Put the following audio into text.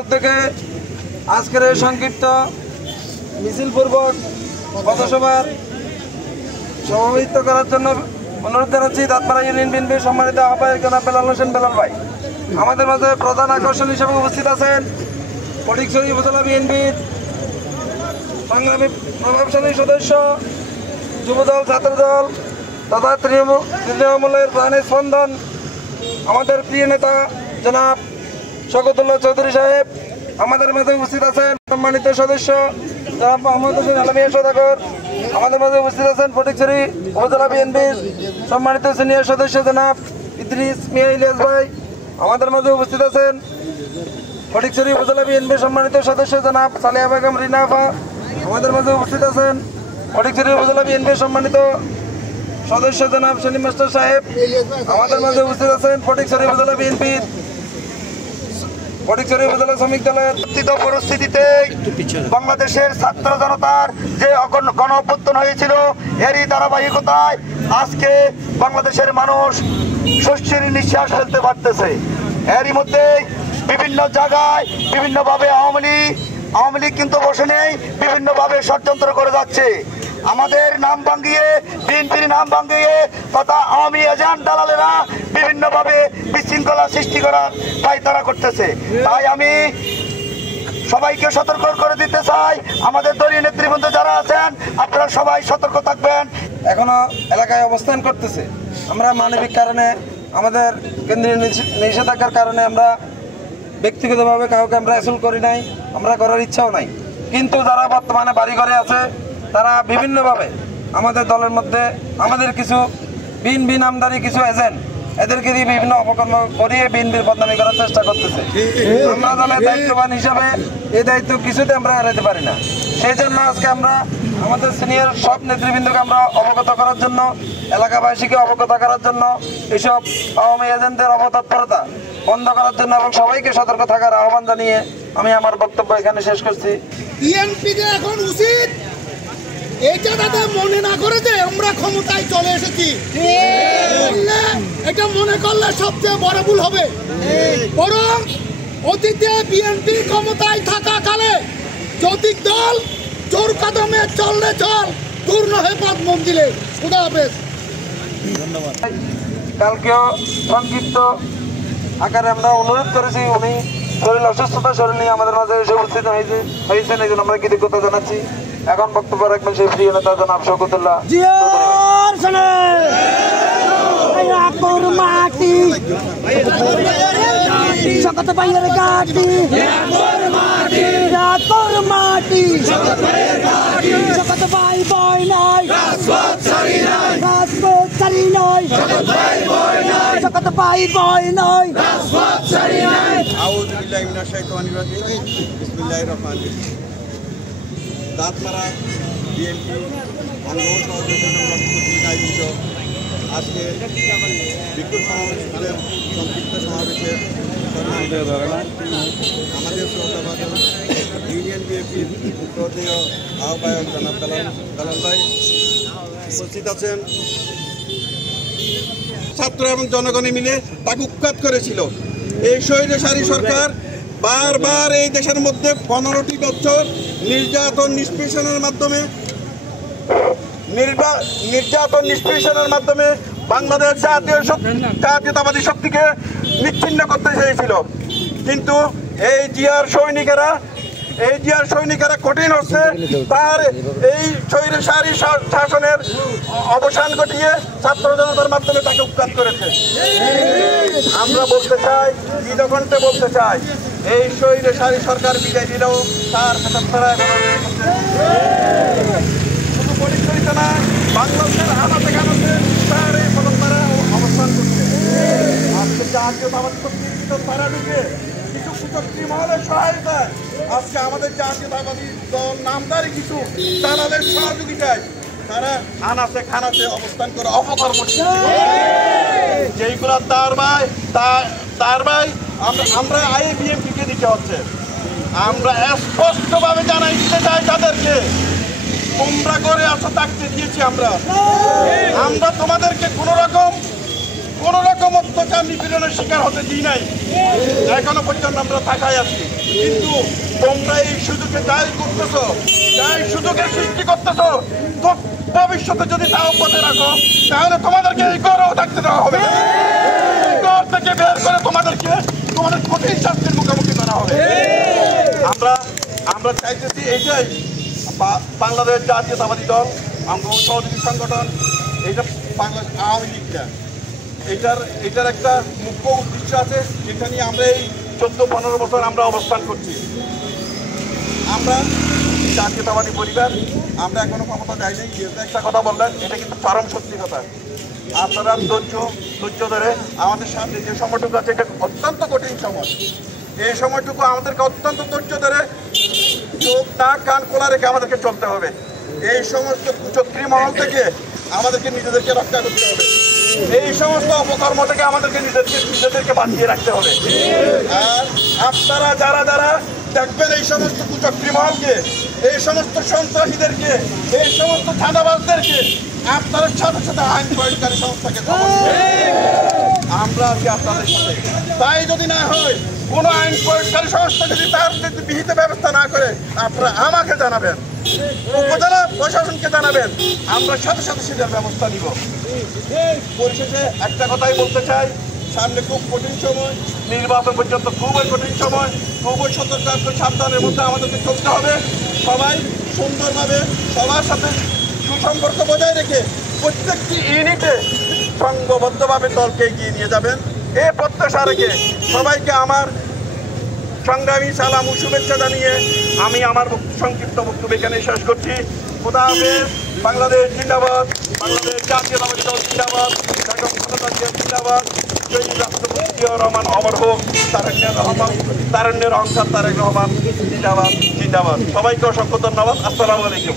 উদ্যোগে আজকের সংক্ষিপ্ত মিছিল পূর্বক পথসভার সভাপতিত্ব করার জন্য অনুরোধ জানাচ্ছি দাঁতপাড়া ইউনিয়ন বিএনপির সম্মানিত আহ্বায়ক জনাব বেলাল হোসেন বেলাল ভাই। আমাদের মাঝে প্রধান আকর্ষণ হিসেবে উপস্থিত আছেন ফটিকছড়ি উপজেলা বিএনপির সংগ্রামী প্রভাবশালী সদস্য, যুবদল, ছাত্রদল তথা তৃণমূলের প্রাণের স্পন্দন আমাদের প্রিয় নেতা জনাব শওকতুল্লাহ চৌধুরী সাহেব। আমাদের মাঝে উপস্থিত আছেন সম্মানিত সদস্য জনাব মোহাম্মদ হোসেন আলমিয়া সওদাগর। আমাদের মাঝে উপস্থিত আছেন ফটিকছড়ি উপজেলা বিএনপির সম্মানিত সিনিয়র সদস্য জনাব ইদ্রিস মিয়া ইলিয়াস ভাই। আমাদের মাঝে উপস্থিত আছেন ফটিকছড়ি উপজেলা বিএনপির সম্মানিত সদস্য জনাব সালেহা বেগম রিনা আফা। আমাদের মাঝে উপস্থিত আছেন ফটিকছড়ি উপজেলা বিএনপির সম্মানিত সদস্য জনাব সেলিম মাস্টার সাহেব। আমাদের মাঝে উপস্থিত আছেন ফটিকছড়ি উপজেলা বিএনপির ফটিকছড়ি উপজেলা শ্রমিক দলের পরিস্থিতিতে বাংলাদেশের ছাত্র জনতার যে গণ অভ্যুত্থান হয়েছিল, এরই ধারাবাহিকতায় আজকে বাংলাদেশের মানুষ স্বস্তির নিঃশ্বাস ফেলতে পারতেছে। এরই মধ্যে বিভিন্ন জায়গায় বিভিন্নভাবে আওয়ামী লীগ কিন্তু বসে নেই, বিভিন্নভাবে ষড়যন্ত্র করে যাচ্ছে। আমাদের নাম ভাঙিয়ে, বিএনপির নাম ভাঙিয়ে তথা আওয়ামী এজেন্ট দালালেরা বিভিন্নভাবে বিশৃঙ্খলা সৃষ্টি করার পায়তারা করতেছে। তাই আমি সবাইকে সতর্ক করে দিতে চাই, আমাদের দলীয় নেতৃবৃন্দ যারা আছেন আপনারা সবাই সতর্ক থাকবেন। এখনো এলাকায় অবস্থান করতেছে, আমরা মানবিক কারণে, আমাদের কেন্দ্রীয় নিষেধাজ্ঞার কারণে আমরা ব্যক্তিগতভাবে কাউকে আমরা অ্যাসল্ট করি নাই, আমরা করার ইচ্ছাও নাই। কিন্তু যারা বর্তমানে বাড়ি ঘরে আছে তারা বিভিন্নভাবে আমাদের দলের মধ্যে আমাদের কিছু বিএনপি নামধারী কিছু এজেন্ট এদেরকে দিয়ে বিভিন্ন অপকর্ম করিয়ে বিএনপির বদনামি করার চেষ্টা করতেছে। আমরা দলের দায়িত্ববান হিসাবে এই দায়িত্ব কিছুতে আমরা এড়াতে পারি না। সেই জন্য আজকে আমরা আমাদের সিনিয়র সব নেতৃবৃন্দকে আমরা অবগত করার জন্য, এলাকাবাসীকে অবগত করার জন্য, এইসব আওয়ামী এজেন্টদের অপতৎপরতা বন্ধ করার জন্য এবং সবাইকে সতর্ক থাকার আহ্বান জানিয়ে আমি আমার বক্তব্য এখানে শেষ করছি। বিএনপিকে এখন উচিত এটা যাতে মনে না করে যে আমরা ক্ষমতায় চলে এসেছি, এটা মনে করলে সবচেয়ে বড় ভুল হবে। বরং অতীতে বিএনপি ক্ষমতায় থাকাকালে যৌতিক দল জোর কদমে চললে চল, দূর নহে পথ মন্দিরে। খুদা হাফেজ। ধন্যবাদ। কালকেও সংক্ষিপ্ত আকারে আমরা অনুরোধ করেছি, উনি শরীর অসুস্থতা শরীর নিয়ে আমাদের মাঝে এসে উপস্থিত হয়েছেন, এই জন্য আমরা কৃতজ্ঞতা জানাচ্ছি। এখন বক্তব্য রাখবেন সেই প্রিয় নেতা জনাব শওকতুল্লাহ শওকত ভাইয়ের গাটি, শওকত ভাই বই নাই, রাজপথ ছাড়ি নাই, শওকত ভাই বই নাই, রাজপথ ছাড়ি নাই। আউযু বিল্লাহি মিনাশ শাইতানির রাজিম। বিসমিল্লাহির রহমানির রহিম। দাঁতপাড়া বিএনপি অঙ্গ সহযোগিতা আয়োজিত আজকে বিক্ষোভ সমাবেশের সংক্ষিপ্ত সমাবেশের আমাদের শ্রদ্ধাভাজন ইউনিয়ন বিএনপির শ্রদ্ধেয় আহ্বায়ক জনাব বেলাল ভাই উপস্থিত আছেন। ছাত্র এবং জনগণে মিলে তাকে উৎখাত করেছিল। এই স্বৈরাচারী সরকার বারবার এই দেশের মধ্যে 15টি বছর নির্যাতন নিষ্পেষণের মাধ্যমে নির্যাতন নিষ্পেষণের মাধ্যমে বাংলাদেশ জাতীয়তাবাদী শক্তিকে নিচ্ছিন্ন করতে চেয়েছিল, কিন্তু এই জিয়ার সৈনিকেরা কঠিন হচ্ছে তার এই স্বৈরশাসী শাসনের অবসান ঘটিয়ে ছাত্র জনতার মাধ্যমে তাকে উৎখাত করেছে। আমরা বলতে চাই, ঈদকণ্ঠে বলতে চাই, এই স্বৈরশাসী সরকার বিদায় দিলেও তার শুধু পরিচালিত না, বাংলাদেশের আনাতে কানাতে তার এই পদত্তারা অবস্থান করছে। আজকে জাতীয়তাবাদী শক্তি তারা ঢুকে কিছু কুচক্রী মহলের সহায়তায় আজকে আমাদের জাতীয়তাবাদী দল নামদারি কিছু দালালের সহযোগিতায় তারা আনাচে খানাচে অবস্থান করে অপকর্ম যেইগুলো তার ভাই আমরা বিএনপিকে দিতে হচ্ছে। আমরা স্পষ্টভাবে জানাই দিতে চাই তাদেরকে, তোমরা করে আসো থাকতে দিয়েছি আমরা তোমাদেরকে কোন রকম অত্যাচার নিপীড়নের শিকার হতে দিই নাই, এখনো পর্যন্ত আমরা থাকাই আছি। কিন্তু তোমরা এই সুযোগে যাই করতেছো, যাই সুযোগের সৃষ্টি করতেছো, ভবিষ্যতে যদি তা অব্যাহত রাখো তাহলে তোমাদেরকে এই ঘরেও থাকতে দেওয়া হবে, ঘর থেকে বের করে তোমাদের কঠিন শাস্তির মুখোমুখি করা হবে। আমরা চাইতেছি এইটাই, বাংলাদেশ জাতীয়তাবাদী দল অঙ্গ সহযোগী সংগঠন, এইটা বাংলাদেশ আওয়ামী লীগটা, এটার একটা মুখ্য উদ্দেশ্য আছে, যেটা নিয়ে আমরা এই 14-15 বছর আমরা অবস্থান করছি। আমরা জাতীয়তাবাদী পরিবার, আমরা এখনো ক্ষমতা যাইনি। যেহেতু একটা কথা বললেন, এটা কিন্তু চরম সত্যি কথা। আপনারা ধৈর্য ধরে আমাদের সাথে যে সময়টুকু আছে, এটা অত্যন্ত কঠিন সময়। এই সময়টুকু আমাদেরকে অত্যন্ত ধৈর্য ধরে চোখ নাক কান খোলা রেখে আমাদেরকে চলতে হবে। এই সমস্ত কুচক্রী মহল থেকে আমাদেরকে নিজেদেরকে রক্ষা করতে হবে, এই সমস্ত অপকর্ম থেকে আমাদেরকে নিজেদেরকে বাঁচিয়ে রাখতে হবে। আর আপনারা যারা দেখবেন এই সমস্ত কুচক্রী মহলকে, এই সমস্ত সন্ত্রাসীদেরকে, এই সমস্ত চাঁদাবাজদেরকে, আপনার সাথে সাথে আইন প্রয়োগকারী সংস্থাকে আমরা আছি আপনাদের সাথে। তাই যদি না হয়, কোনো আইন প্রয়োগকারী সংস্থা যদি তার বিহিত ব্যবস্থা না করে, আপনারা আমাকে জানাবেন, উপজেলা প্রশাসনকে জানাবেন, আমরা সাথে সাথে সেটার ব্যবস্থা নিব। পরিশেষে একটা কথাই বলতে চাই, সামনে খুব কঠিন সময়, নির্বাচন পর্যন্ত খুবই কঠিন সময়, খুবই সতর্ক সাবধানের মধ্যে আমাদেরকে চলতে হবে। সবাই সুন্দরভাবে সবার সাথে সুসম্পর্ক বজায় রেখে প্রত্যেকটি ইউনিটে সংঘবদ্ধভাবে দলকে এগিয়ে নিয়ে যাবেন, এই প্রত্যাশা রেখে সবাইকে আমার সংগ্রামী সালাম ও শুভেচ্ছা জানিয়ে আমি আমার সংক্ষিপ্ত বক্তব্য এখানে শেষ করছি। খোদা হাফেজ। বাংলাদেশ জিন্দাবাদ, বাংলাদেশ জাতীয়তাবাদী দল জিন্দাবাদ, বেগম খালেদা জিয়া জিন্দাবাদ, শহীদ রাষ্ট্রপতি জিয়াউর রহমান অমর হোক, তারুণ্যের অহংকার তারেক রহমান জিন্দাবাদ। সবাইকে অসংখ্য ধন্যবাদ। আসসালামু আলাইকুম।